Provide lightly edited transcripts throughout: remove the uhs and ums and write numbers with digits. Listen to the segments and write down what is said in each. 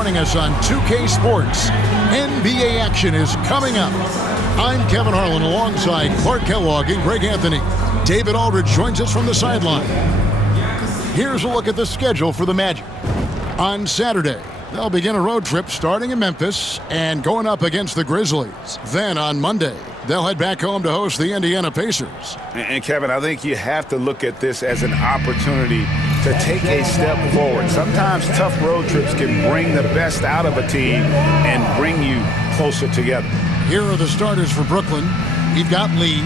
joining us on 2K Sports. NBA action is coming up. I'm Kevin Harlan alongside Clark Kellogg and Greg Anthony. David Aldridge joins us from the sideline. Here's a look at the schedule for the Magic. On Saturday, they'll begin a road trip starting in Memphis and going up against the Grizzlies. Then on Monday, they'll head back home to host the Indiana Pacers. And Kevin, I think you have to look at this as an opportunity to take a step forward. Sometimes tough road trips can bring the best out of a team and bring you closer together. Here are the starters for Brooklyn. We've got Lee.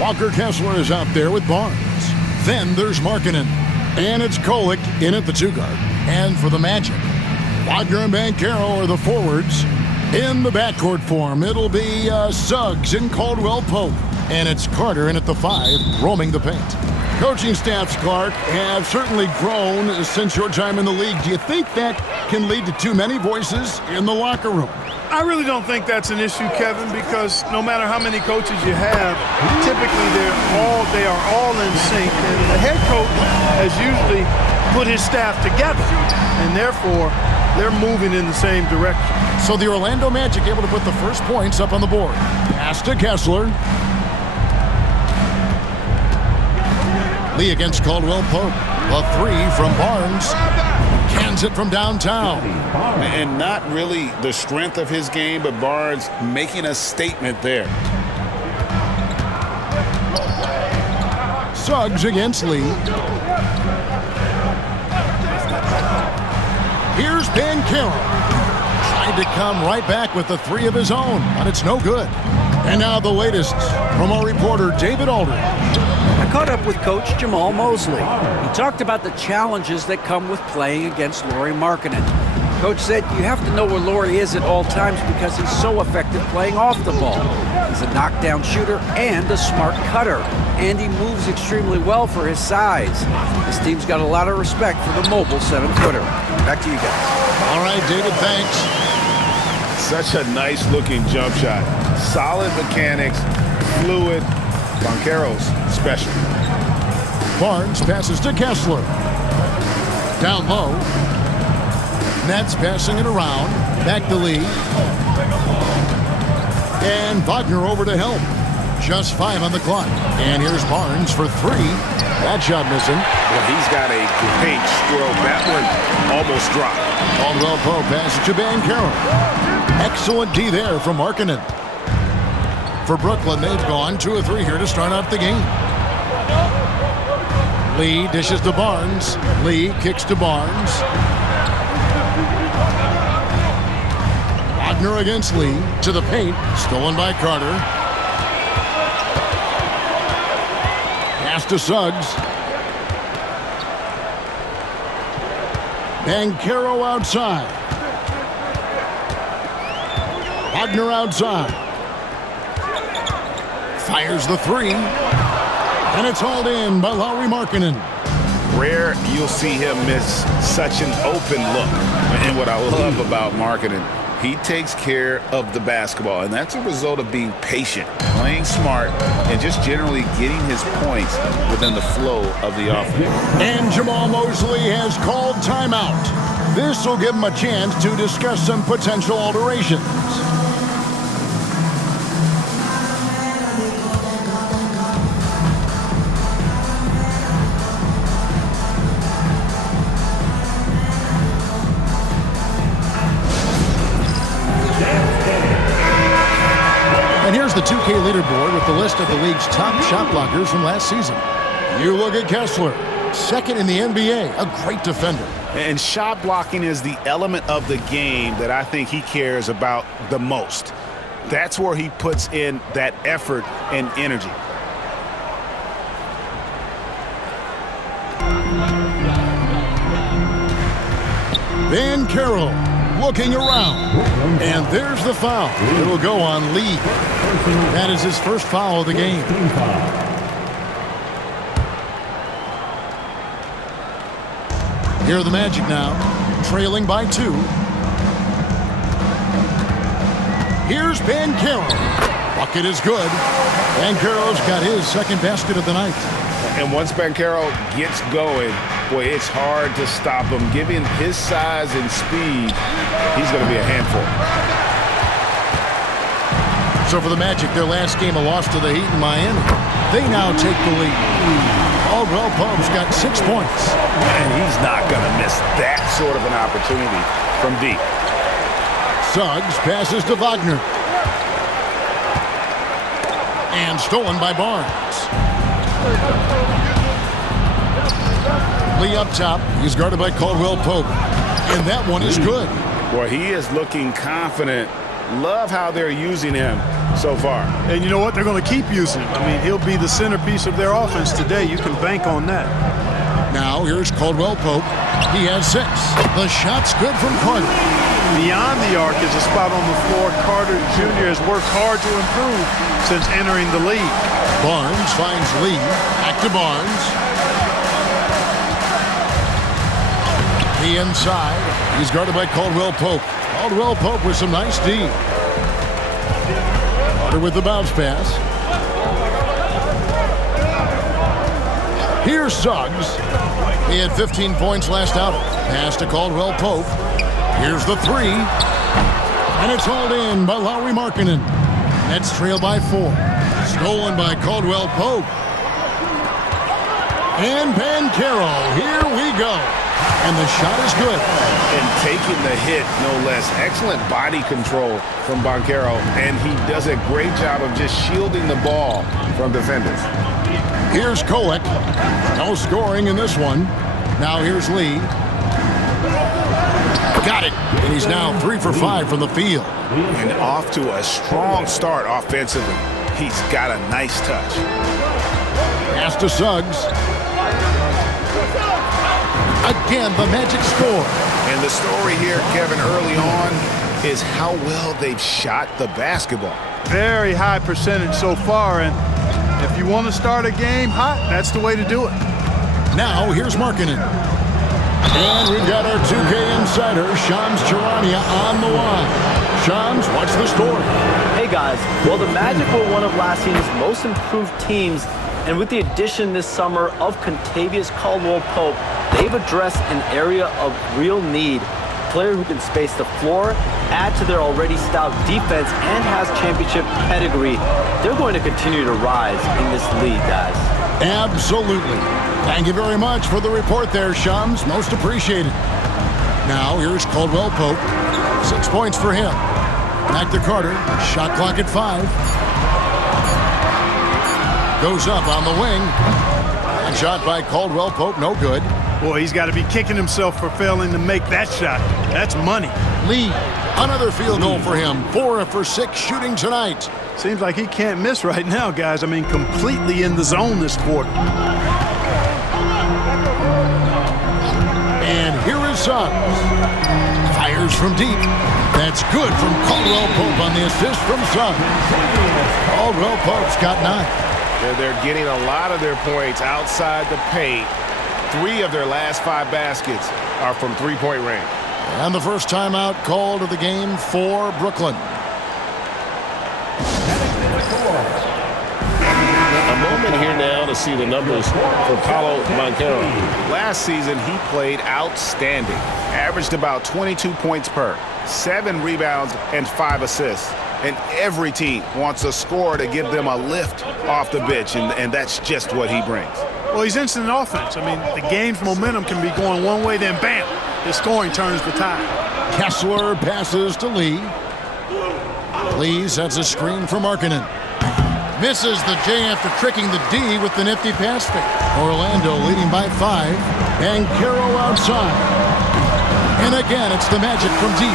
Walker Kessler is out there with Barnes. Then there's Markkanen. And it's Kolek in at the two-guard. And for the Magic, Wagner and Banchero are the forwards. In the backcourt form, it'll be Suggs and Caldwell Pope. And it's Carter in at the 5, roaming the paint. Coaching staffs, Clark, have certainly grown since your time in the league. Do you think that can lead to too many voices in the locker room? I really don't think that's an issue, Kevin, because no matter how many coaches you have, typically they are all in sync. And the head coach has usually put his staff together, and therefore they're moving in the same direction. So the Orlando Magic able to put the first points up on the board. Pass to Kessler. Lee against Caldwell Pope. A 3 from Barnes. Cans it from downtown. And not really the strength of his game, but Barnes making a statement there. Suggs against Lee. Here's Banchero. Tried to come right back with the 3 of his own, but it's no good. And now the latest from our reporter, David Aldridge. I caught up with Coach Jamal Mosley. He talked about the challenges that come with playing against Lauri Markkanen. Coach said you have to know where Lauri is at all times because he's so effective playing off the ball. He's a knockdown shooter and a smart cutter, and he moves extremely well for his size. This team's got a lot of respect for the mobile 7-footer. Back to you guys. All right, David, thanks. Such a nice-looking jump shot. Solid mechanics, fluid. Banchero's special. Barnes passes to Kessler. Down low. Nets passing it around. Back to Lee. And Wagner over to help. Just 5 on the clock. And here's Barnes for 3. That shot missing. Well, he's got a great stroke. That one almost dropped. Caldwell Pope passes to Banchero. Excellent D there from Markkanen. For Brooklyn, they've gone 2 of 3 here to start out the game. Lee dishes to Barnes. Lee kicks to Barnes. Wagner against Lee. To the paint. Stolen by Carter. Pass to Suggs. Banchero outside. Wagner outside. Fires the 3. And it's hauled in by Lauri Markkanen. Rare you'll see him miss such an open look. And what I love about Markkanen, he takes care of the basketball. And that's a result of being patient, playing smart, and just generally getting his points within the flow of the offense. And Jamal Mosley has called timeout. This will give him a chance to discuss some potential alterations. And here's the 2K leaderboard with the list of the league's top shot blockers from last season. You look at Kessler, second in the NBA, a great defender. And shot blocking is the element of the game that I think he cares about the most. That's where he puts in that effort and energy. Banchero looking around. And there's the foul. It'll go on Lee. That is his first foul of the game. Here are the Magic now, trailing by 2. Here's Banchero. Bucket is good. Banchero's got his second basket of the night. And once Banchero gets going, boy, it's hard to stop him. Given his size and speed, he going to be a handful. So for the Magic, their last game, a loss to the Heat in Miami. They now take the lead. Caldwell Pope's got 6 points. And he's not going to miss that sort of an opportunity from deep. Suggs passes to Wagner. And stolen by Barnes. Lee up top. He's guarded by Caldwell Pope. And that one is good. Boy, he is looking confident. Love how they're using him so far. And you know what? They're going to keep using him. I mean, he'll be the centerpiece of their offense today. You can bank on that. Now here's Caldwell Pope. He has 6. The shot's good from Carter. Beyond the arc is a spot on the floor. Carter Jr. has worked hard to improve since entering the league. Barnes finds Lee. Back to Barnes. The inside. He's guarded by Caldwell Pope. Caldwell Pope with some nice D. Carter with the bounce pass. Here's Suggs. He had 15 points last outing. Pass to Caldwell Pope. Here's the 3. And it's hauled in by Lauri Markkanen. Nets trail by 4. Stolen by Caldwell Pope. And Banchero. Here we go. And the shot is good. And taking the hit, no less. Excellent body control from Banchero. And he does a great job of just shielding the ball from defenders. Here's Kolek. No scoring in this one. Now here's Lee. Got it. And he's now 3 for 5 from the field. And off to a strong start offensively. He's got a nice touch. Pass to Suggs. Again, the Magic score. And the story here, Kevin, early on is how well they've shot the basketball. Very high percentage so far, and if you want to start a game hot, that's the way to do it. Now, here's Markkanen. And we've got our 2K insider, Shams Charania, on the line. Shams, what's the story? Hey guys, well the Magic were one of last season's most improved teams, and with the addition this summer of Kentavious Caldwell-Pope, they've addressed an area of real need. A player who can space the floor, add to their already stout defense, and has championship pedigree. They're going to continue to rise in this league, guys. Absolutely. Thank you very much for the report there, Shams. Most appreciated. Now, here's Caldwell Pope. 6 points for him. Back to Carter. Shot clock at 5. Goes up on the wing. And shot by Caldwell Pope, no good. Boy, he's got to be kicking himself for failing to make that shot. That's money. Lee, another field goal for him. 4 for 6 shooting tonight. Seems like he can't miss right now, guys. I mean, completely in the zone this quarter. And here is Suggs. Fires from deep. That's good from Caldwell Pope on the assist from Suggs. Caldwell Pope's got 9. They're getting a lot of their points outside the paint. 3 of their last 5 baskets are from three-point range. And the first timeout called of the game for Brooklyn. A moment here now to see the numbers for Paolo Banchero. Last season, he played outstanding. Averaged about 22 points per, 7 rebounds, and 5 assists. And every team wants a scorer to give them a lift off the bench, and that's just what he brings. Well, he's instant offense. I mean, the game's momentum can be going one way, then bam, his scoring turns the tide. Kessler passes to Lee. Lee sets a screen for Markkanen. Misses the J after tricking the D with the nifty pass fake. Orlando leading by 5. And Banchero outside. And again, it's the Magic from deep.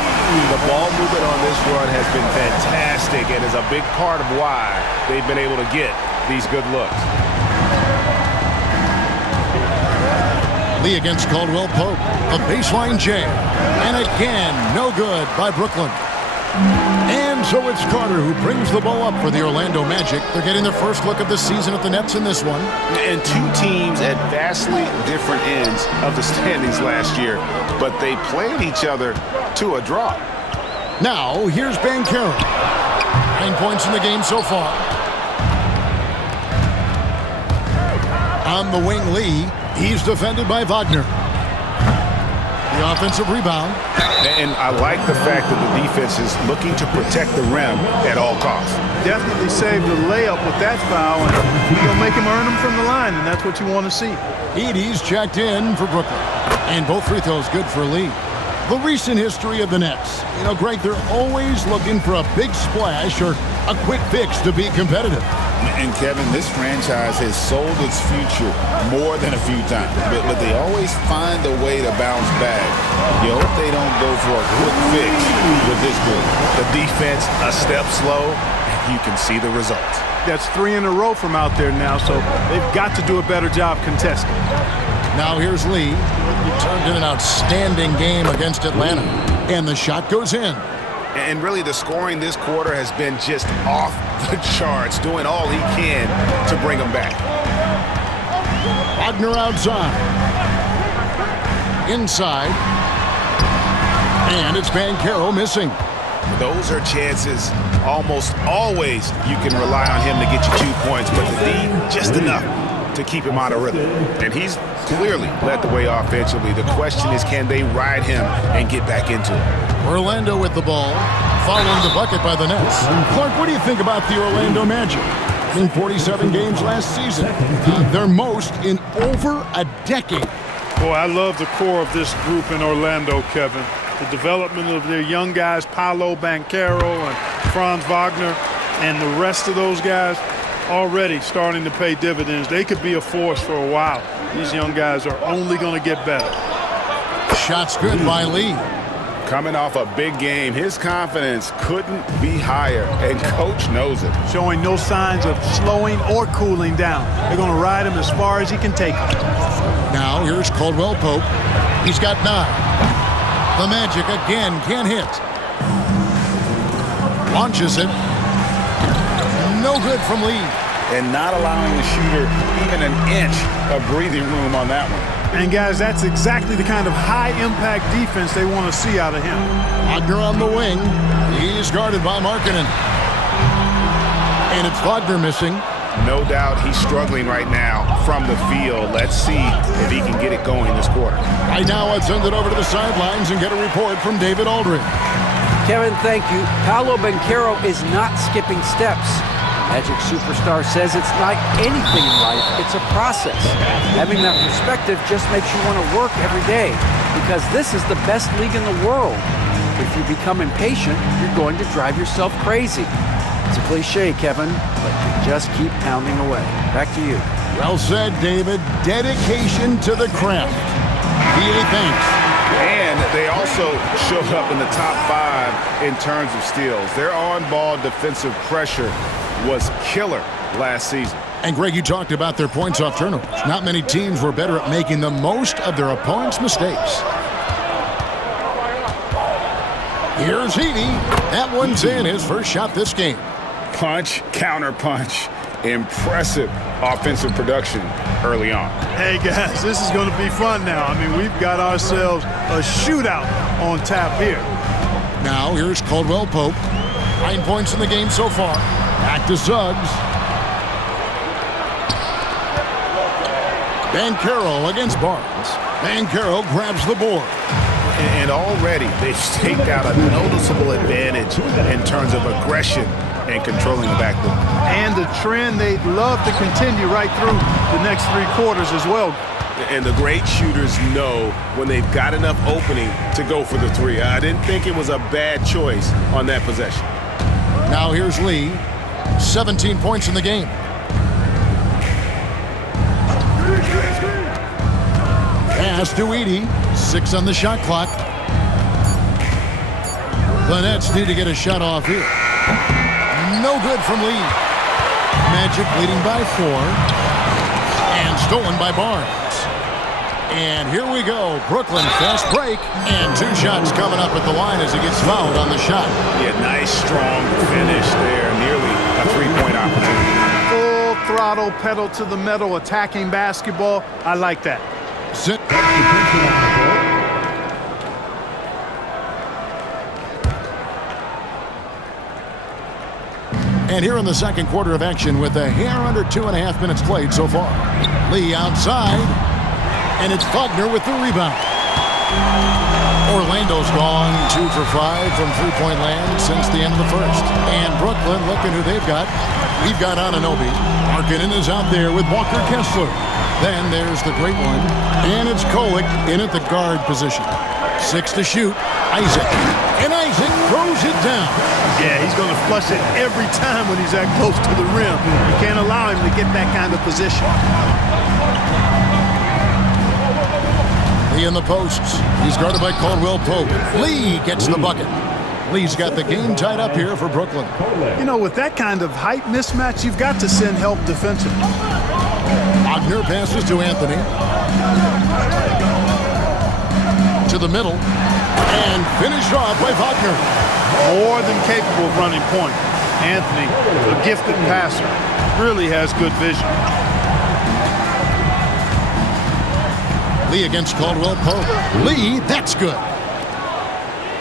The ball movement on this run has been fantastic and is a big part of why they've been able to get these good looks. Lee against Caldwell Pope. A baseline J. And again, no good by Brooklyn. And so it's Carter who brings the ball up for the Orlando Magic. They're getting their first look of the season at the Nets in this one. And 2 teams at vastly different ends of the standings last year, but they played each other to a draw. Now, here's Banchero. 9 points in the game so far. On the wing, Lee. He's defended by Wagner. The offensive rebound. And I like the fact that the defense is looking to protect the rim at all costs. Definitely saved a layup with that foul, and he'll make him earn them from the line, and that's what you want to see. Edey's checked in for Brooklyn. And both free throws good for Lee. The recent history of the Nets. You know, Greg, they're always looking for a big splash or a quick fix to be competitive. And Kevin, this franchise has sold its future more than a few times, but they always find a way to bounce back. You hope they don't go for a quick fix with this group. The defense a step slow, and you can see the results. That's 3 in a row from out there now, so they've got to do a better job contesting. Now here's Lee. He turned in an outstanding game against Atlanta. And the shot goes in. And really, the scoring this quarter has been just off the charts, doing all he can to bring them back. Wagner outside. Inside. And it's Banchero missing. Those are chances almost always you can rely on him to get you 2 points, but the D, just enough to keep him out of rhythm. And he's clearly led the way offensively. The question is, can they ride him and get back into it? Orlando with the ball, following the bucket by the Nets. Clark, what do you think about the Orlando Magic? In 47 games last season, their most in over a decade. Boy, I love the core of this group in Orlando, Kevin. The development of their young guys, Paolo Banchero and Franz Wagner, and the rest of those guys already starting to pay dividends. They could be a force for a while. These young guys are only going to get better. Shots good by Lee. Coming off a big game, his confidence couldn't be higher, and Coach knows it. Showing no signs of slowing or cooling down. They're going to ride him as far as he can take him. Now here's Caldwell Pope. He's got 9. The Magic again can't hit. Launches it. No good from Lee. And not allowing the shooter even an inch of breathing room on that one. And guys, that's exactly the kind of high-impact defense they want to see out of him. Wagner on the wing. He's guarded by Markkanen. And it's Wagner missing. No doubt he's struggling right now from the field. Let's see if he can get it going this quarter. Right now, let's send it over to the sidelines and get a report from David Aldridge. Kevin, thank you. Paolo Banchero is not skipping steps. Magic superstar says it's like anything in life, it's a process. Having that perspective just makes you want to work every day because this is the best league in the world. If you become impatient, you're going to drive yourself crazy. It's a cliche, Kevin, but you just keep pounding away. Back to you. Well said, David. Dedication to the craft. PA thanks. And they also showed up in the top 5 in terms of steals. Their on-ball defensive pressure was killer last season. And Greg, you talked about their points off turnovers. Not many teams were better at making the most of their opponent's mistakes. Here's Edey. That one's in, his first shot this game. Punch, counter punch. Impressive offensive production early on. Hey, guys, this is going to be fun now. I mean, we've got ourselves a shootout on tap here. Now, here's Caldwell Pope. 9 points in the game so far. Back to Suggs. Banchero against Barnes. Banchero grabs the board. And already they've staked out a noticeable advantage in terms of aggression and controlling the backboard. And the trend they'd love to continue right through the next 3 quarters as well. And the great shooters know when they've got enough opening to go for the 3. I didn't think it was a bad choice on that possession. Now here's Lee. 17 points in the game. Pass to Edey. 6 on the shot clock. The Nets need to get a shot off here. No good from Lee. Magic leading by 4. And stolen by Barnes. And here we go. Brooklyn fast break. And 2 shots coming up at the line as he gets fouled on the shot. Yeah, nice strong finish there. Nearly a 3-point opportunity. Full throttle, pedal to the metal, attacking basketball. I like that. Sit. And here in the second quarter of action with a hair under 2.5 minutes played so far. Lee outside. And it's Wagner with the rebound. Orlando's gone 2 for 5 from three-point land since the end of the first. And Brooklyn, looking who they've got. We've got Anunoby. Markkanen is out there with Walker Kessler. Then there's the great one. And it's Kolek in at the guard position. 6 to shoot. Isaac. And Isaac throws it down. Yeah, he's going to flush it every time when he's that close to the rim. You can't allow him to get that kind of position. Lee in the posts. He's guarded by Caldwell Pope. Lee gets the bucket. Lee's got the game tied up here for Brooklyn. You know, with that kind of height mismatch, you've got to send help defensively. Wagner passes to Anthony. To the middle. And finished off by Wagner. More than capable of running point. Anthony, a gifted passer, really has good vision. Lee against Caldwell Pope. Lee, that's good.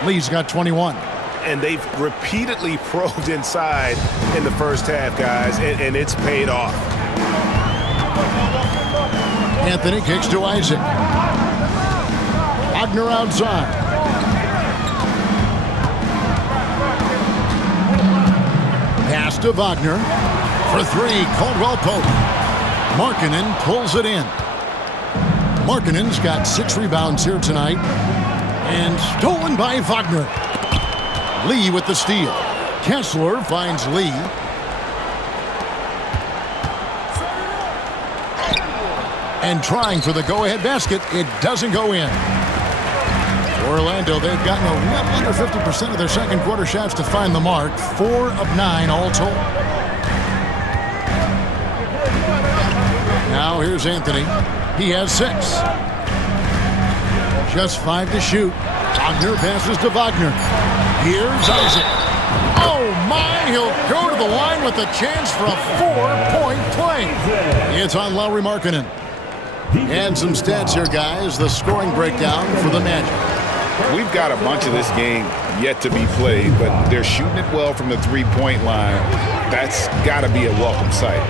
Lee's got 21. And they've repeatedly probed inside in the first half, guys, and it's paid off. Anthony kicks to Isaac. Wagner outside. Pass to Wagner. For 3, Caldwell Pope. Markkanen pulls it in. Markkanen's got 6 rebounds here tonight. And stolen by Wagner. Lee with the steal. Kessler finds Lee. And trying for the go-ahead basket. It doesn't go in. Orlando, they've gotten a little under 50% of their second quarter shots to find the mark. 4 of 9 all told. Now here's Anthony. He has 6. Just 5 to shoot. Wagner passes to Wagner. Here's Isaac. Oh my, he'll go to the line with a chance for a 4-point play. It's on Lauri Markkanen. And some stats here, guys. The scoring breakdown for the Magic. We've got a bunch of this game yet to be played, but they're shooting it well from the three-point line. That's got to be a welcome sight.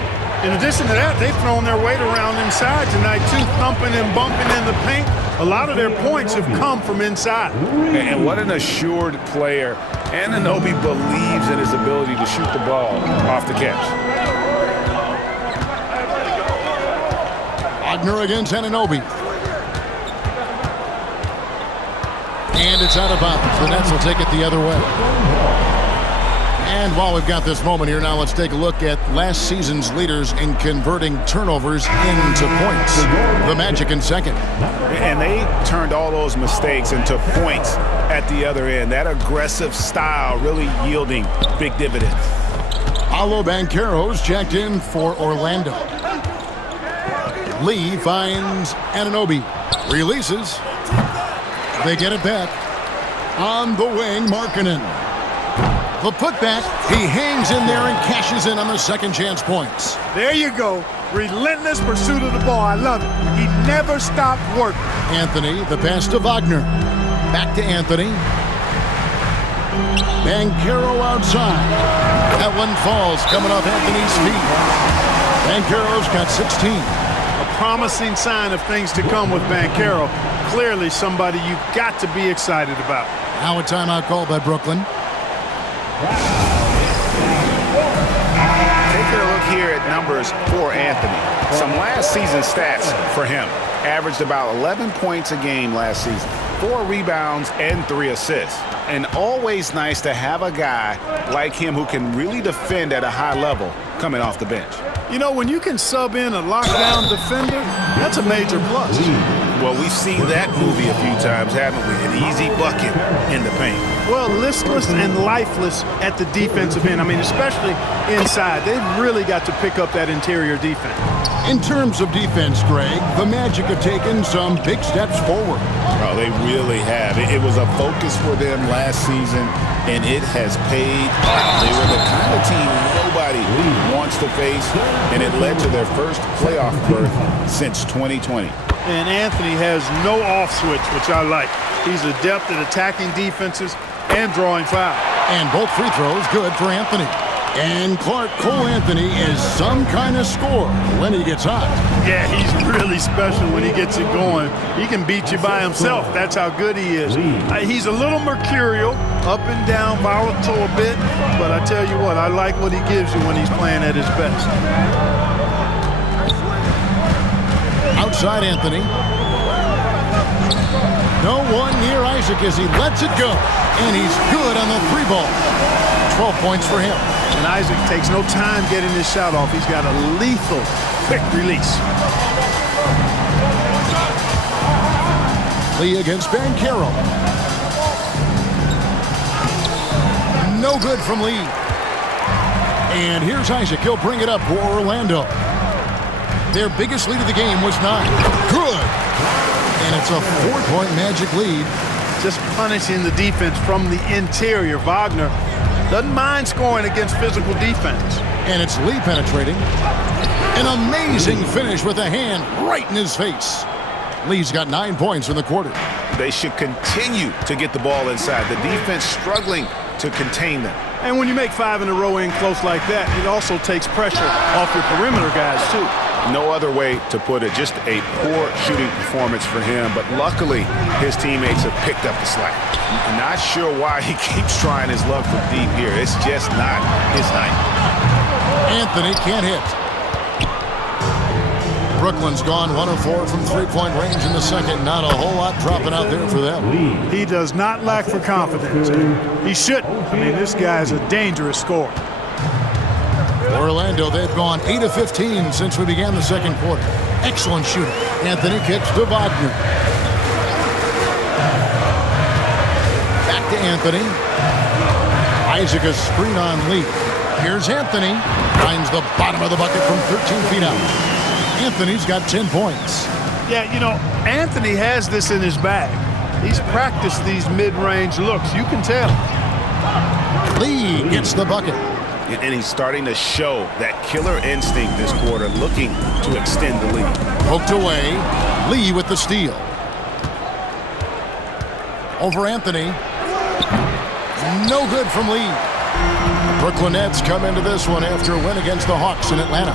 In addition to that, they've thrown their weight around inside tonight, too, thumping and bumping in the paint. A lot of their points have come from inside. And what an assured player. Anunoby believes in his ability to shoot the ball off the catch. Wagner against Anunoby. And it's out of bounds. The Nets will take it the other way. And while we've got this moment here, now let's take a look at last season's leaders in converting turnovers into points. The Magic in second. And they turned all those mistakes into points at the other end. That aggressive style really yielding big dividends. Paolo Banchero's checked in for Orlando. Lee finds Anunoby. Releases. They get it back. On the wing, Markkanen. The putback, he hangs in there and cashes in on the second chance points. There you go. Relentless pursuit of the ball. I love it. He never stopped working. Anthony, the pass to Wagner. Back to Anthony. Banchero outside. That one falls, coming off Anthony's feet. Banchero's got 16. A promising sign of things to come with Banchero. Clearly somebody you've got to be excited about. Now a timeout called by Brooklyn. Taking a look here at numbers for Anthony. Some last season stats for him. Averaged about 11 points a game last season. 4 rebounds and 3 assists. And always nice to have a guy like him who can really defend at a high level coming off the bench. You know, when you can sub in a lockdown defender, that's a major plus. Well, we've seen that movie a few times, haven't we? An easy bucket in the paint. Well, listless and lifeless at the defensive end. I mean, especially inside. They've really got to pick up that interior defense. In terms of defense, Greg, the Magic have taken some big steps forward. Oh, they really have. It was a focus for them last season, and it has paid off. They were the kind of team nobody wants to face, and it led to their first playoff berth since 2020. And Anthony has no off switch, which I like. He's adept at attacking defenses and drawing fouls. And both free throws good for Anthony. And Clark, Cole Anthony is some kind of scorer when he gets hot. Yeah, he's really special when he gets it going. He can beat you by himself. That's how good he is. He's a little mercurial, up and down, volatile a bit, but I tell you what, I like what he gives you when he's playing at his best. Outside Anthony. No one near Isaac as he lets it go. And he's good on the 3-ball. 12 points for him. And Isaac takes no time getting this shot off. He's got a lethal, quick release. Lee against Banchero. No good from Lee. And here's Isaac. He'll bring it up for Orlando. Their biggest lead of the game was 9. Good. And it's a 4-point Magic lead. Just punishing the defense from the interior. Wagner doesn't mind scoring against physical defense. And it's Lee penetrating. An amazing finish with a hand right in his face. Lee's got 9 points in the quarter. They should continue to get the ball inside. The defense struggling to contain them. And when you make 5 in a row in close like that, it also takes pressure off your perimeter guys, too. No other way to put it. Just a poor shooting performance for him. But luckily, his teammates have picked up the slack. I'm not sure why he keeps trying his luck from deep here. It's just not his night. Anthony can't hit. Brooklyn's gone 1 of 4 from 3-point range in the second. Not a whole lot dropping out there for them. He does not lack for confidence. He shouldn't. I mean, this guy is a dangerous scorer. Orlando, they've gone 8 of 15 since we began the second quarter. Excellent shooting. Anthony kicks to Wagner. Back to Anthony. Isaac a screen on Lee. Here's Anthony. Finds the bottom of the bucket from 13 feet out. Anthony's got 10 points. Yeah, you know, Anthony has this in his bag. He's practiced these mid-range looks. You can tell. Lee gets the bucket. And he's starting to show that killer instinct this quarter, looking to extend the lead. Poked away. Lee with the steal. Over Anthony. No good from Lee. Brooklyn Nets come into this one after a win against the Hawks in Atlanta.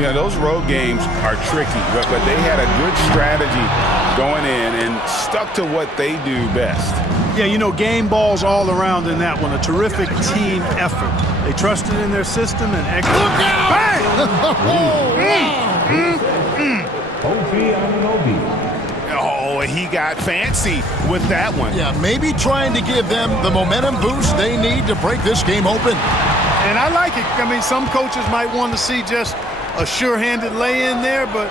Yeah, those road games are tricky, but they had a good strategy going in and stuck to what they do best. Yeah, you know, game balls all around in that one. A terrific team effort. They trusted in their system and executed. Look out! Oh, he got fancy with that one. Yeah, maybe trying to give them the momentum boost they need to break this game open. And I like it. I mean, some coaches might want to see just a sure-handed lay-in there, but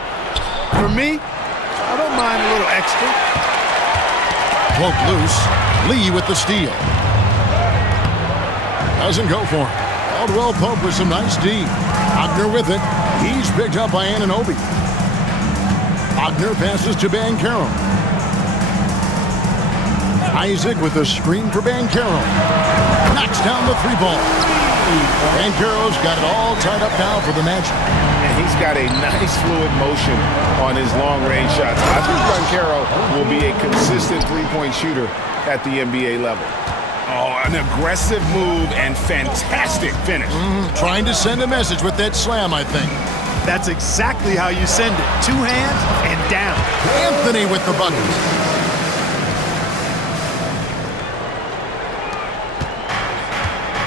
for me, I don't mind a little extra. Poked loose. Lee with the steal. Doesn't go for him. Caldwell Pope with some nice D. Wagner with it. He's picked up by Anunoby. Wagner passes to Banchero. Isaac with a screen for Banchero. Knocks down the 3-ball. Banchero's got it all tied up now for the Magic. And he's got a nice fluid motion on his long-range shots. I think Banchero will be a consistent 3-point shooter at the NBA level. Oh, an aggressive move and fantastic finish. Trying to send a message with that slam, I think. That's exactly how you send it. 2 hands and down. Anthony with the bucket.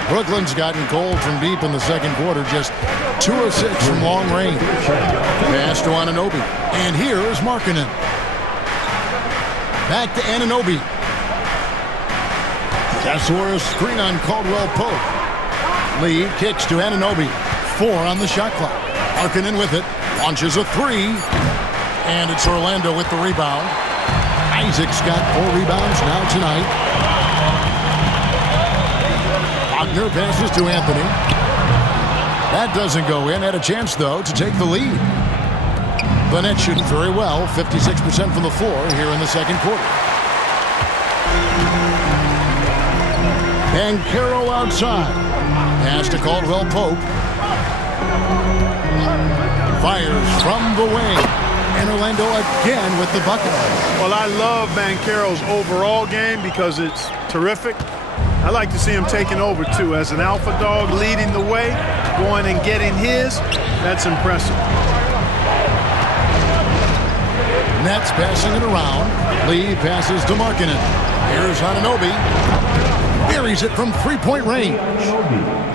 Brooklyn's gotten cold from deep in the second quarter, just 2 of 6 from long range. Pass to Anunoby. And here is Markkanen. Back to Anunoby. Tesorius screen on Caldwell Pope. Lee kicks to Anunoby. 4 on the shot clock. Markkanen with it. Launches a 3. And it's Orlando with the rebound. Isaac's got 4 rebounds now tonight. Wagner passes to Anthony. That doesn't go in. Had a chance, though, to take the lead. The Nets shooting very well. 56% from the floor here in the second quarter. Banchero outside. Pass to Caldwell Pope. Fires from the wing. And Orlando again with the bucket. Well, I love Banchero's overall game because it's terrific. I like to see him taking over, too. As an alpha dog leading the way, going and getting his, that's impressive. Nets passing it around. Lee passes to Markkanen. Here's Anunoby. Buries it from three-point range.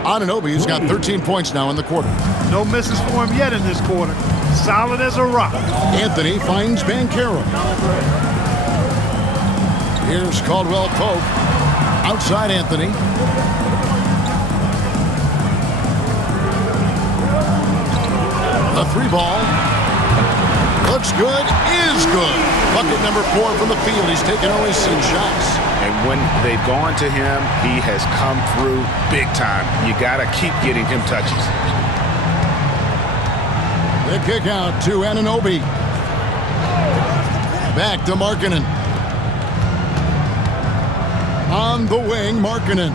Anunoby's got 13 points now in the quarter. No misses for him yet in this quarter. Solid as a rock. Anthony finds Banchero. Here's Caldwell Pope. Outside Anthony. The three ball. Looks good, is good. Bucket number 4 from the field. He's taken only 6 shots. And when they've gone to him, he has come through big time. You got to keep getting him touches. The kick out to Anunoby. Back to Markkanen. On the wing, Markkanen.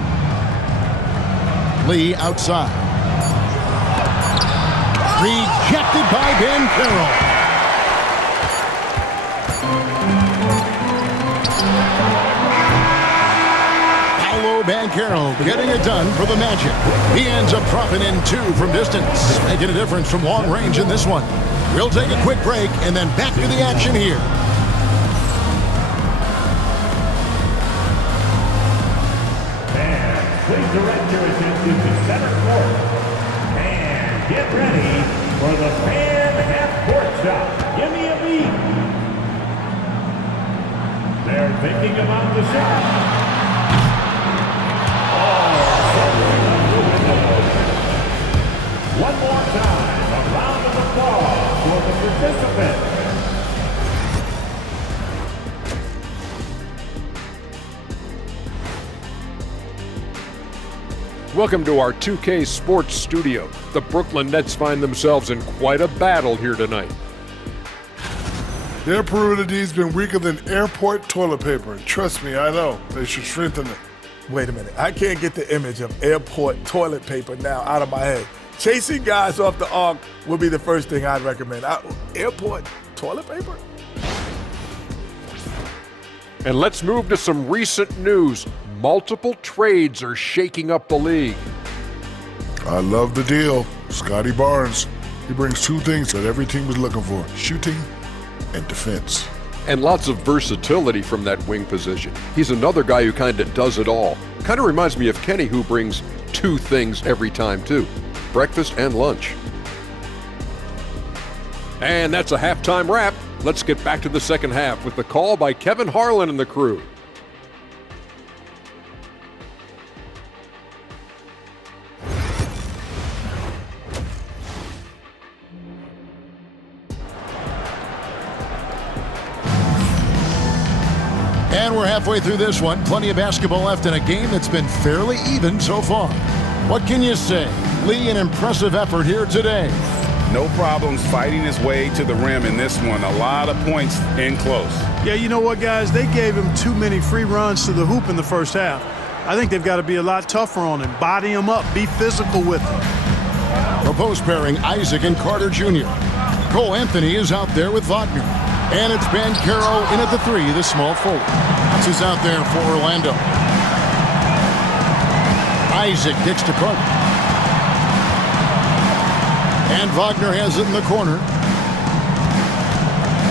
Lee outside. Rejected by Banchero. Banchero getting it done for the Magic. He ends up dropping in 2 from distance, making a difference from long range in this one. We'll take a quick break and then back to the action here. And please direct your attention to center court. And get ready for the fan half-court shot. Give me a beat. They're thinking about the shot. One more time, a round of applause for the participants. Welcome to our 2K Sports Studio. The Brooklyn Nets find themselves in quite a battle here tonight. Their perimeter D's been weaker than airport toilet paper. Trust me, I know. They should strengthen it. Wait a minute. I can't get the image of airport toilet paper now out of my head. Chasing guys off the arc would be the first thing I'd recommend. Airport toilet paper? And let's move to some recent news. Multiple trades are shaking up the league. I love the deal. Scotty Barnes. He brings 2 things that every team was looking for: shooting and defense. And lots of versatility from that wing position. He's another guy who kind of does it all. Kind of reminds me of Kenny, who brings 2 things every time too: breakfast and lunch. And that's a halftime wrap. Let's get back to the second half with the call by Kevin Harlan and the crew. And we're halfway through this one. Plenty of basketball left in a game that's been fairly even so far. What can you say? Lee, an impressive effort here today. No problems fighting his way to the rim in this one. A lot of points in close. Yeah, you know what, guys? They gave him too many free runs to the hoop in the first half. I think they've got to be a lot tougher on him. Body him up. Be physical with him. Proposed pairing, Isaac and Carter Jr. Cole Anthony is out there with Wagner. And it's Banchero in at the 3, the small forward. That's who's out there for Orlando. Isaac kicks to Carter. And Wagner has it in the corner.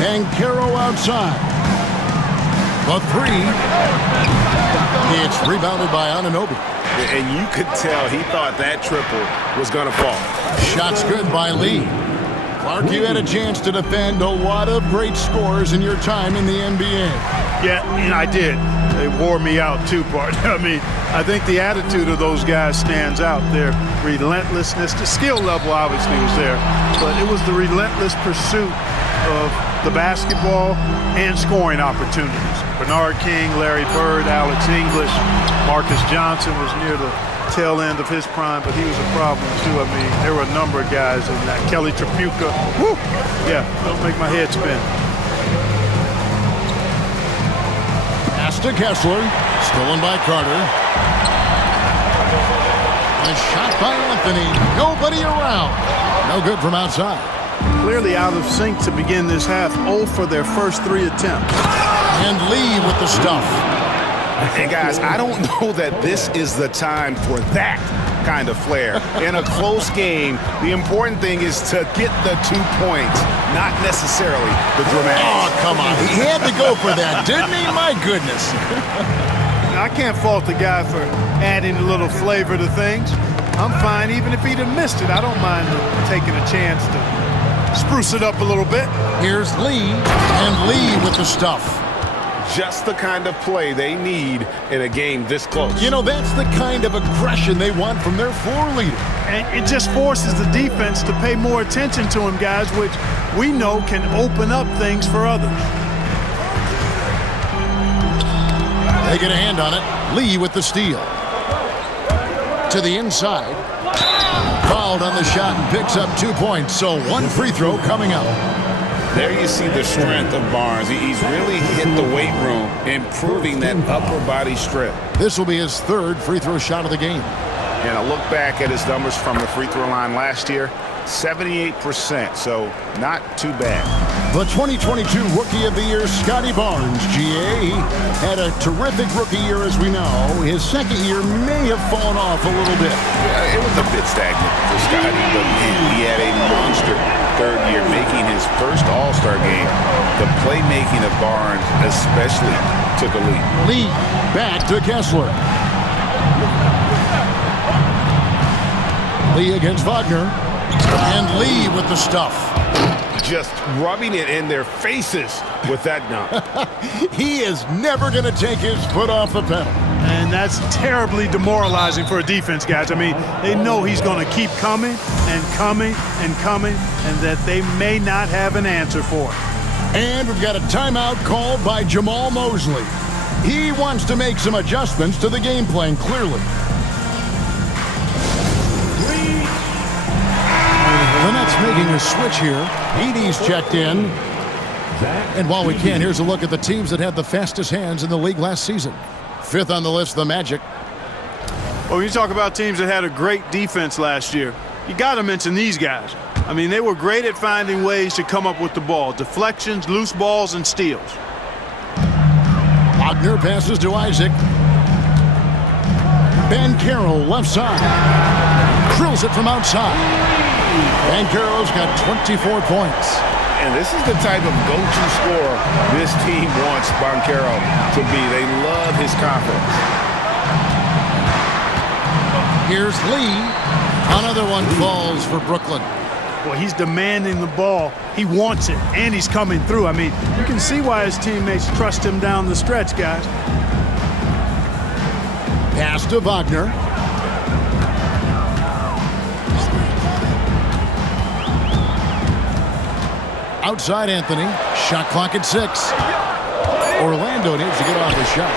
Banchero outside. The 3. It's rebounded by Anunoby. And you could tell he thought that triple was going to fall. Shots good by Lee. Clark, you had a chance to defend a lot of great scores in your time in the NBA. Yeah, I did. They wore me out too, Bart. I mean, I think the attitude of those guys stands out. Their relentlessness, the skill level obviously was there, but it was the relentless pursuit of the basketball and scoring opportunities. Bernard King, Larry Bird, Alex English, Marcus Johnson was near the tail end of his prime, but he was a problem too. I mean, there were a number of guys in that. Kelly Tripucka. Woo! Yeah, don't make my head spin. Pass to Kessler. Stolen by Carter. A shot by Anthony. Nobody around. No good from outside. Clearly out of sync to begin this half. 0 for their first 3 attempts. And Lee with the stuff. And guys, I don't know that this is the time for that kind of flair. In a close game, the important thing is to get the 2 points, not necessarily the dramatics. Oh, come on. He had to go for that, didn't he? My goodness. I can't fault the guy for adding a little flavor to things. I'm fine even if he'd have missed it. I don't mind taking a chance to spruce it up a little bit. Here's Lee, and Lee with the stuff. Just the kind of play they need in a game this close. You know, that's the kind of aggression they want from their floor leader. And it just forces the defense to pay more attention to him, guys, which we know can open up things for others. They get a hand on it. Lee with the steal. To the inside. Fouled on the shot and picks up 2 points. So 1 free throw coming up. There you see the strength of Barnes. He's really hit the weight room, improving that upper body strength. This will be his 3rd free throw shot of the game. And a look back at his numbers from the free throw line last year, 78%, so not too bad. The 2022 Rookie of the Year, Scotty Barnes, GA, had a terrific rookie year as we know. His second year may have fallen off a little bit. Yeah, it was a bit stagnant for Scotty, but man, he had a monster third year, making his first All-Star game. The playmaking of Barnes especially took a lead. Lee back to Kessler. Lee against Wagner. And Lee with the stuff. Just rubbing it in their faces with that dunk. He is never going to take his foot off the pedal. And that's terribly demoralizing for a defense, guys. I mean, they know he's going to keep coming and coming and coming, and that they may not have an answer for it. And we've got a timeout called by Jamahl Mosley. He wants to make some adjustments to the game plan, clearly. The Nets making a switch here. Edey's checked in. And while we can, here's a look at the teams that had the fastest hands in the league last season. 5th on the list, the Magic. Well, when you talk about teams that had a great defense last year, you got to mention these guys. I mean, they were great at finding ways to come up with the ball. Deflections, loose balls, and steals. Wagner passes to Isaac. Banchero left side. Drills it from outside. Banchero's got 24 points. And this is the type of go-to scorer this team wants Banchero to be. They love his confidence. Here's Lee. Another one falls for Brooklyn. Well, he's demanding the ball. He wants it, and he's coming through. I mean, you can see why his teammates trust him down the stretch, guys. Pass to Wagner. Outside Anthony. Shot clock at 6. Orlando needs to get off the shot.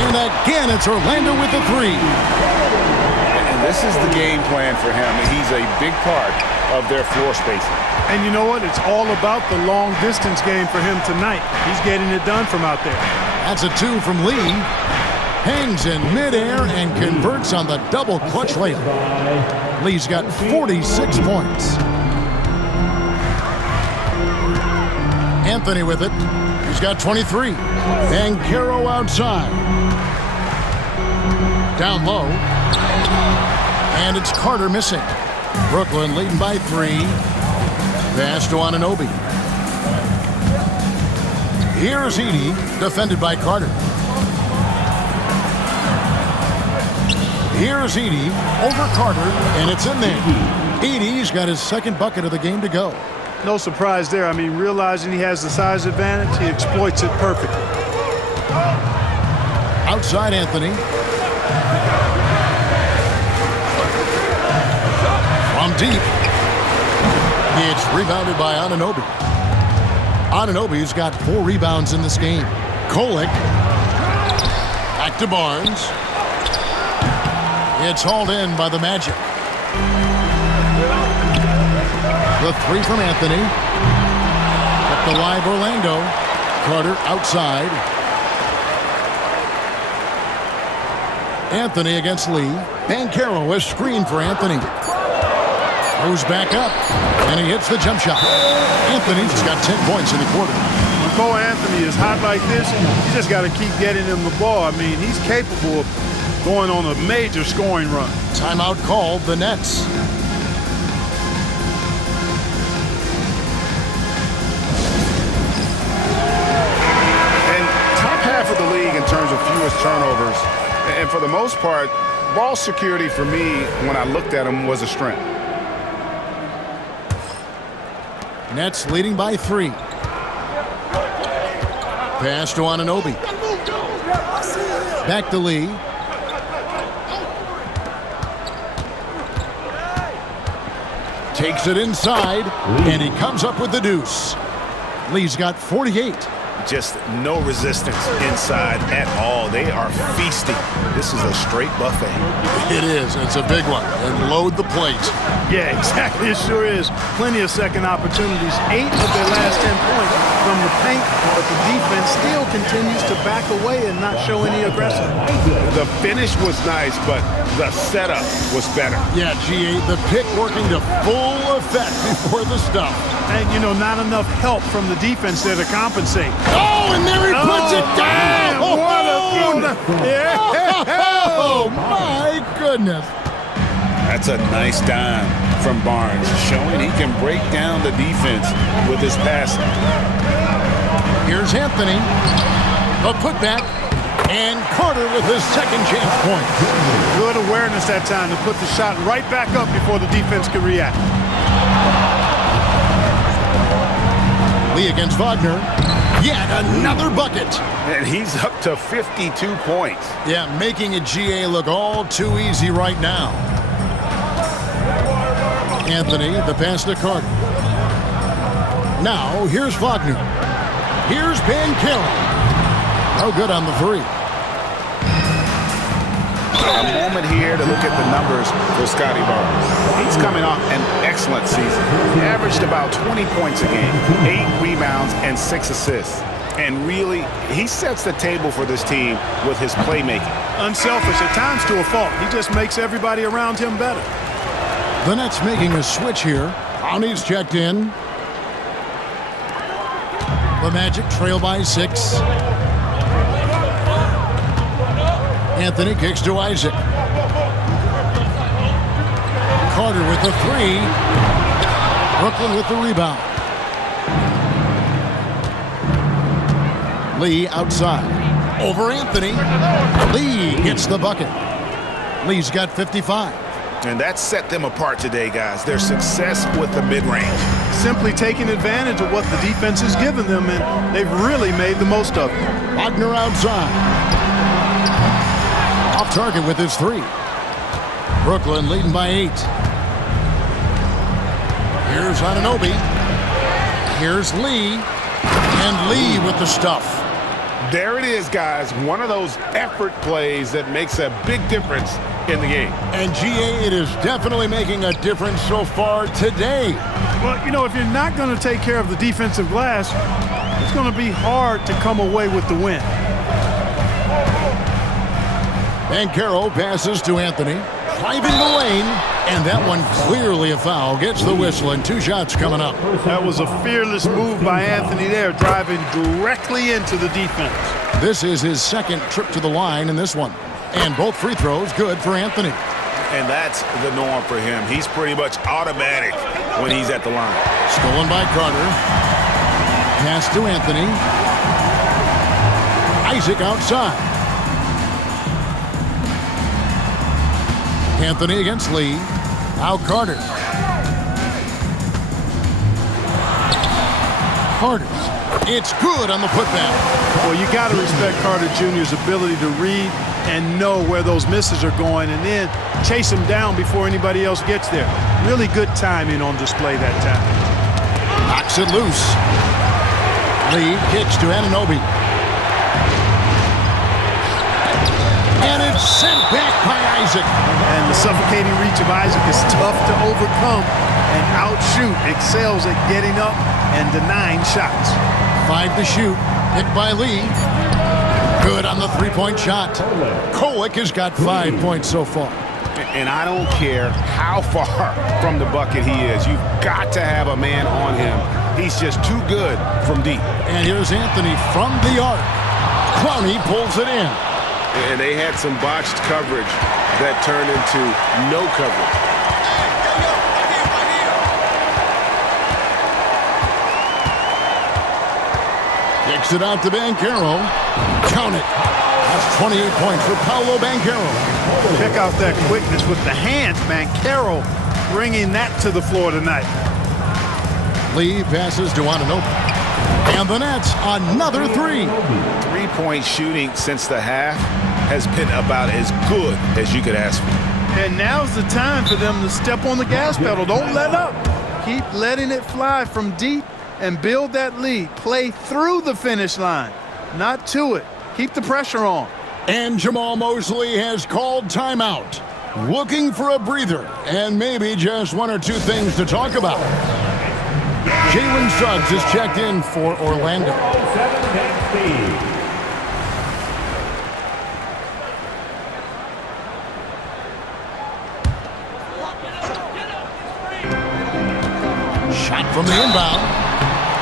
And again, it's Orlando with the 3. And this is the game plan for him. He's a big part of their floor spacing. And you know what? It's all about the long distance game for him tonight. He's getting it done from out there. That's a 2 from Lee. Hangs in midair and converts on the double clutch layup. Lee's got 46 points. Anthony with it. He's got 23. Banchero outside. Down low. And it's Carter missing. Brooklyn leading by 3. Pass to Anunoby. Here's Edey, defended by Carter. Here's Edey over Carter, and it's in there. Edey's got his 2nd bucket of the game to go. No surprise there. I mean, realizing he has the size advantage, he exploits it perfectly. Outside Anthony. From deep. It's rebounded by Anunoby. Anunoby's got 4 rebounds in this game. Kolek. Back to Barnes. It's hauled in by the Magic. The 3 from Anthony. Up the live Orlando. Carter outside. Anthony against Lee. Banchero is screen for Anthony. Goes back up. And he hits the jump shot. Anthony's got 10 points in the quarter. Cole Anthony is hot like this, you just got to keep getting him the ball. I mean, he's capable of going on a major scoring run. Timeout called the Nets. And top half of the league in terms of fewest turnovers. And for the most part, ball security for me, when I looked at him, was a strength. Nets leading by 3. Pass to Anunoby. Back to Lee. Takes it inside, and he comes up with the deuce. Lee's got 48. Just no resistance inside at all. They are feasting. This is a straight buffet. It is. It's a big one. And load the plate. Yeah, exactly. It sure is. Plenty of second opportunities. 8 of their last 10 points from the paint, but the defense still continues to back away and not show any aggression. The finish was nice, but the setup was better. Yeah, GA, the pick working to full effect before the stuff. And, you know, not enough help from the defense there to compensate. Oh, and there he puts it down! Man, Oh, my goodness. That's a nice dime from Barnes, showing he can break down the defense with his passing. Here's Anthony. A putback. And Carter with his second chance point. Good awareness that time to put the shot right back up before the defense could react. Lee against Wagner. Yet another bucket. And he's up to 52 points. Yeah, making a GA look all too easy right now. Anthony, the pass to Carter. Now, here's Wagner. Here's Banchero. No good on the 3. A moment here to look at the numbers for Scotty Barnes. He's coming off an excellent season. He averaged about 20 points a game, 8 rebounds, and 6 assists. And really, he sets the table for this team with his playmaking. Unselfish at times to a fault. He just makes everybody around him better. The Nets making a switch here. Brownie's checked in. The Magic trail by 6. Anthony kicks to Isaac. Carter with the 3. Brooklyn with the rebound. Lee outside. Over Anthony. Lee gets the bucket. Lee's got 55. And that set them apart today, guys. Their success with the mid-range. Simply taking advantage of what the defense has given them, and they've really made the most of it. Wagner outside. Off target with his 3. Brooklyn leading by 8. Here's Anunoby. Here's Lee. And Lee with the stuff. There it is, guys. One of those effort plays that makes a big difference in the game. And GA, it is definitely making a difference so far today. Well, you know, if you're not going to take care of the defensive glass, it's going to be hard to come away with the win. Banchero passes to Anthony. Driving the lane. And that one clearly a foul. Gets the whistle and 2 shots coming up. That was a fearless move by Anthony there, driving directly into the defense. This is his second trip to the line in this one. And both free throws good for Anthony. And that's the norm for him. He's pretty much automatic when he's at the line. Stolen by Carter. Pass to Anthony. Isaac outside. Anthony against Lee. Now Carter. Carter. It's good on the putback. Well, you got to respect Carter Jr.'s ability to read and know where those misses are going and then chase them down before anybody else gets there. Really good timing on display that time. Knocks it loose. Lee kicks to Anunoby. And it's sent back by Isaac. And the suffocating reach of Isaac is tough to overcome, and outshoot excels at getting up and denying shots. 5 to shoot. Picked by Lee. Good on the 3-point shot. Kolek has got 5 points so far. And I don't care how far from the bucket he is. You've got to have a man on him He's just too good from deep. And here's Anthony from the arc. Clowney pulls it in. And they had some botched coverage that turned into no coverage. Kicks it out to Banchero. Count it. That's 28 points for Paolo Banchero. Check out that quickness with the hands. Banchero bringing that to the floor tonight. Lee passes to Anunoby. And the Nets, another three. Three-point shooting since the half has been about as good as you could ask for. And now's the time for them to step on the gas pedal. Don't let up. Keep letting it fly from deep and build that lead. Play through the finish line, not to it. Keep the pressure on. And Jamal Mosley has called timeout. Looking for a breather and maybe just one or two things to talk about. Jalen Suggs is checked in for Orlando. Shot from the inbound.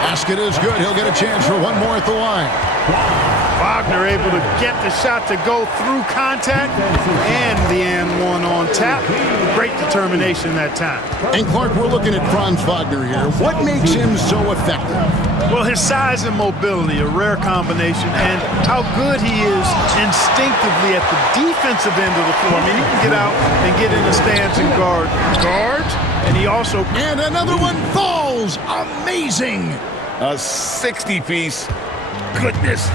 Basket is good. He'll get a chance for one more at the line. Wagner able to get the shot to go through contact and the and one on tap. Great determination that time. And Clark, we're looking at Franz Wagner here. What makes him so effective? Well, his size and mobility, a rare combination, and how good he is instinctively at the defensive end of the floor. I mean, he can get out and get in the stance and guard guards, and he also... And another one falls! Amazing! A 60-piece. Goodness.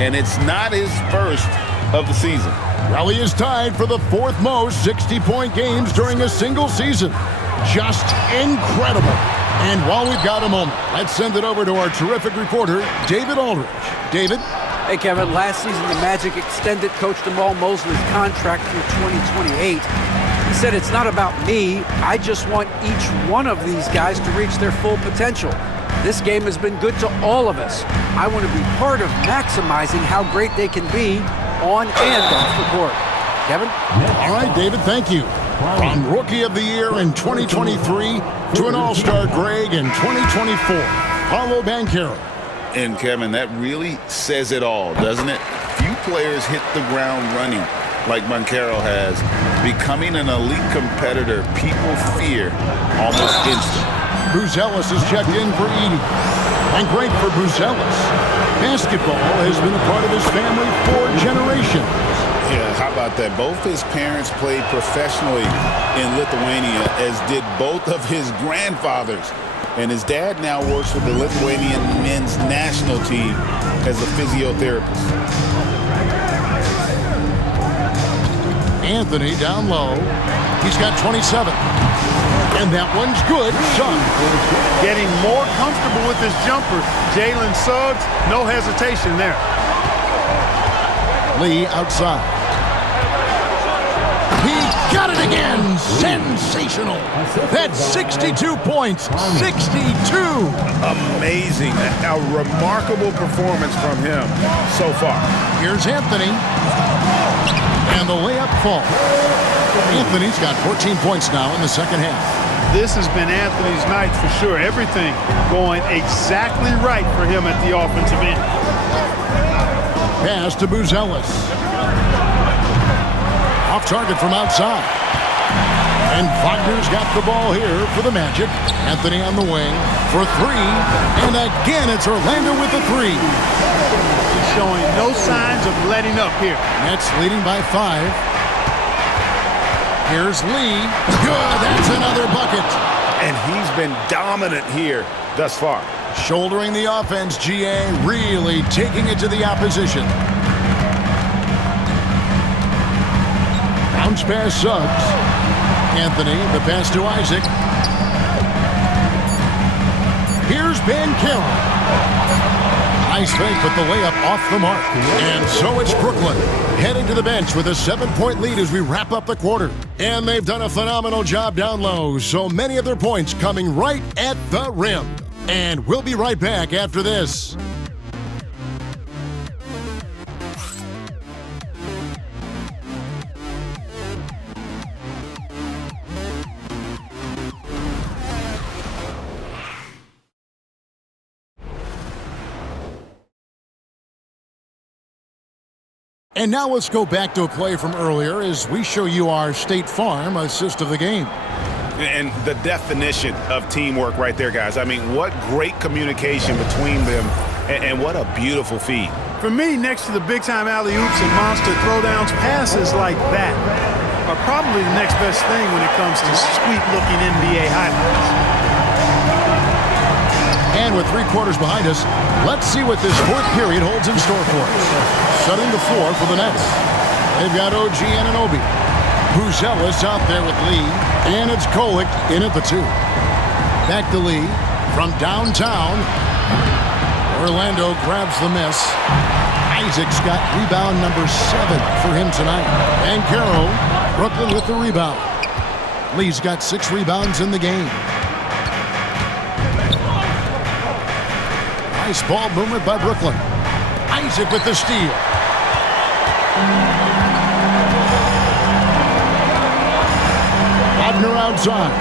And it's not his first of the season. Raleigh is tied for the fourth most 60-point games during a single season. Just incredible. And while we've got a moment, let's send it over to our terrific reporter, David Aldridge. David? Hey, Kevin. Last season, the Magic extended Coach Jamal Mosley's contract through 2028. He said, it's not about me. I just want each one of these guys to reach their full potential. This game has been good to all of us. I want to be part of maximizing how great they can be on and off the court. Kevin? All right, David, thank you. From Rookie of the Year in 2023 to an All-Star Greg in 2024, Paolo Banchero. And, Kevin, that really says it all, doesn't it? Few players hit the ground running like Banchero has. Becoming an elite competitor, people fear almost instant. Buzelis is checked in for Edey. And great for Buzelis. Basketball has been a part of his family for generations. Yeah, how about that? Both his parents played professionally in Lithuania, as did both of his grandfathers. And his dad now works with the Lithuanian men's national team as a physiotherapist. Anthony down low. He's got 27. And that one's good. Suggs getting more comfortable with his jumper. Jalen Suggs, no hesitation there. Lee outside. He got it again. Sensational. That's 62 points. 62. Amazing. A remarkable performance from him so far. Here's Anthony. And the layup falls. Anthony's got 14 points now in the second half. This has been Anthony's night for sure. Everything going exactly right for him at the offensive end. Pass to Buzelis. Off target from outside. And Wagner's got the ball here for the Magic. Anthony on the wing for three. And again, it's Orlando with the three. He's showing no signs of letting up here. Nets leading by 5. Here's Lee. Good. That's another bucket. And he's been dominant here thus far. Shouldering the offense, GA, really taking it to the opposition. Bounce pass Suggs. Anthony, the pass to Isaac. Here's Banchero. Nice fake, but the layup off the mark. And so it's Brooklyn heading to the bench with a 7-point lead as we wrap up the quarter. And they've done a phenomenal job down low, so many of their points coming right at the rim. And we'll be right back after this. And now let's go back to a play from earlier as we show you our State Farm assist of the game. And the definition of teamwork right there, guys. I mean, what great communication between them, and what a beautiful feed. For me, next to the big-time alley-oops and monster throwdowns, passes like that are probably the next best thing when it comes to sweet-looking NBA highlights. And with 3 quarters behind us, let's see what this fourth period holds in store for us. Shutting the floor for the Nets. They've got OG Anunoby. Buzelis out there with Lee. And it's Kolek in at the 2. Back to Lee from downtown. Orlando grabs the miss. Isaac's got rebound number 7 for him tonight. And Carroll, Brooklyn with the rebound. Lee's got 6 rebounds in the game. Nice ball movement by Brooklyn. Isaac with the steal. Abner outside.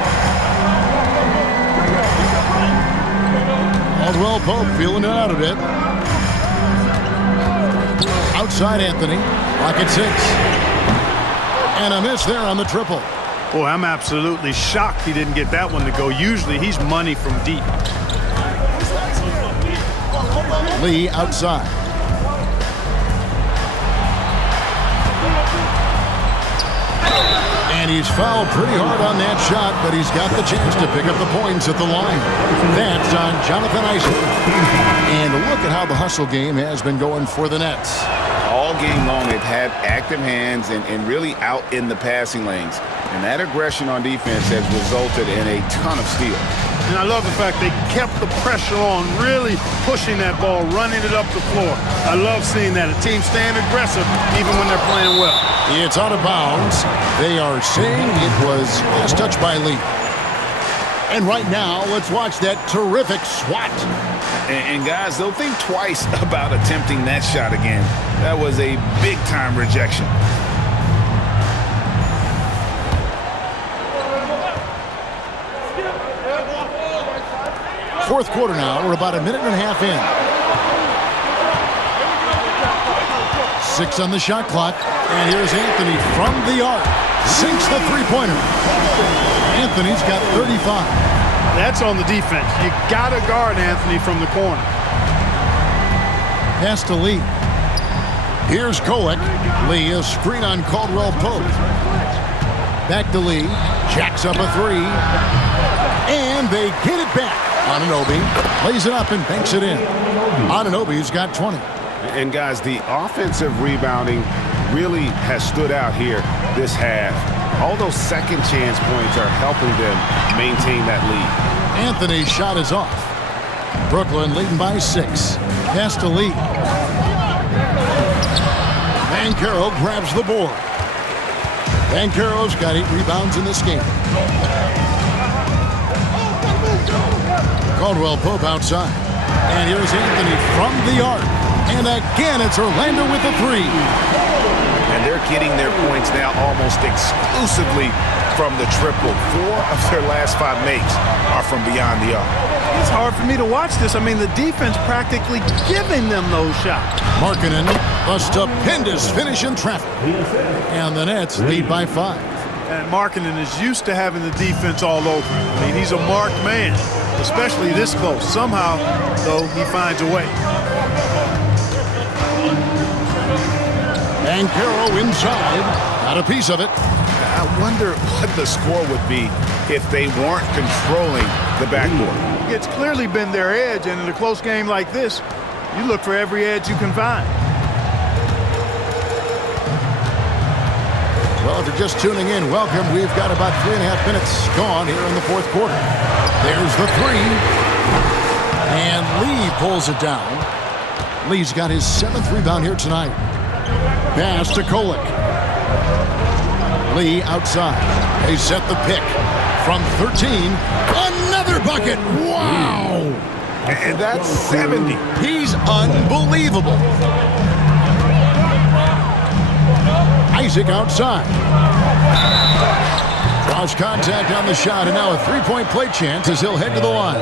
Caldwell Pope feeling it out a bit. Outside Anthony. Rocket 6. And a miss there on the triple. Boy, I'm absolutely shocked he didn't get that one to go. Usually he's money from deep. Lee outside. And he's fouled pretty hard on that shot, but he's got the chance to pick up the points at the line. That's on Jonathan Isaac. And look at how the hustle game has been going for the Nets. All game long, they've had active hands and really out in the passing lanes. And that aggression on defense has resulted in a ton of steals. And I love the fact they kept the pressure on, really pushing that ball, running it up the floor. I love seeing that. A team staying aggressive even when they're playing well. It's out of bounds. They are saying it was last touch by Lee. And right now, let's watch that terrific swat. And guys, they'll think twice about attempting that shot again. That was a big-time rejection. Fourth quarter now. We're about a minute and a half in. 6 on the shot clock. And here's Anthony from the arc. Sinks the three-pointer. Anthony's got 35. That's on the defense. You got to guard Anthony from the corner. Pass to Lee. Here's Kolek. Lee, a screen on Caldwell Pope. Back to Lee. Jacks up a 3. And they get it back. Anunoby plays it up and banks it in. Anunoby's got 20. And guys, the offensive rebounding really has stood out here this half. All those second chance points are helping them maintain that lead. Anthony's shot is off. Brooklyn leading by 6. Pass to Lee. Banchero grabs the board. Banchero's got 8 rebounds in this game. Caldwell Pope outside. And here's Anthony from the arc. And again, it's Orlando with the 3. And they're getting their points now almost exclusively from the triple. 4 of their last 5 makes are from beyond the arc. It's hard for me to watch this. I mean, the defense practically giving them those shots. Markkanen, a stupendous finish in traffic. And the Nets lead by 5. And Markkanen is used to having the defense all over him. I mean, he's a marked man, especially this close. Somehow, though, he finds a way. Banchero inside. Got a piece of it. I wonder what the score would be if they weren't controlling the backboard. It's clearly been their edge, and in a close game like this, you look for every edge you can find. Well, if you're just tuning in, welcome. We've got about 3.5 minutes gone here in the fourth quarter. There's the 3. And Lee pulls it down. Lee's got his 7th rebound here tonight. Pass to Kolek. Lee outside. They set the pick. From 13, another bucket. Wow! And that's 70. He's unbelievable. Isaac outside. Draws contact on the shot, and now a 3-point play chance as he'll head to the line.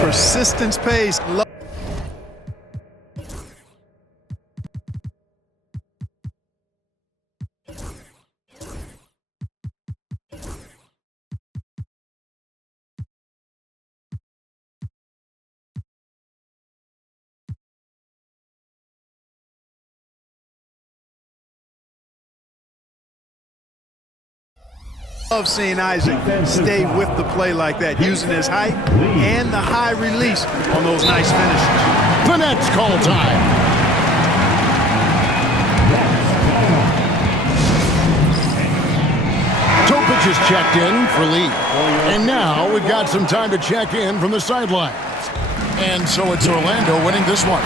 Persistence pays. Love seeing Isaac stay with the play like that, using his height and the high release on those nice finishes. The Nets call time. Topic is checked in for Lee. And now we've got some time to check in from the sidelines. And so it's Orlando winning this one.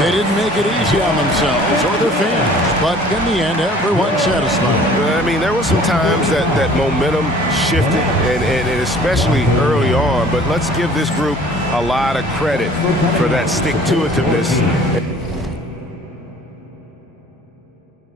They didn't make it easy on themselves or their fans, but in the end, everyone's satisfied. I mean, there were some times that momentum shifted, and especially early on, but let's give this group a lot of credit for that stick-to-itiveness.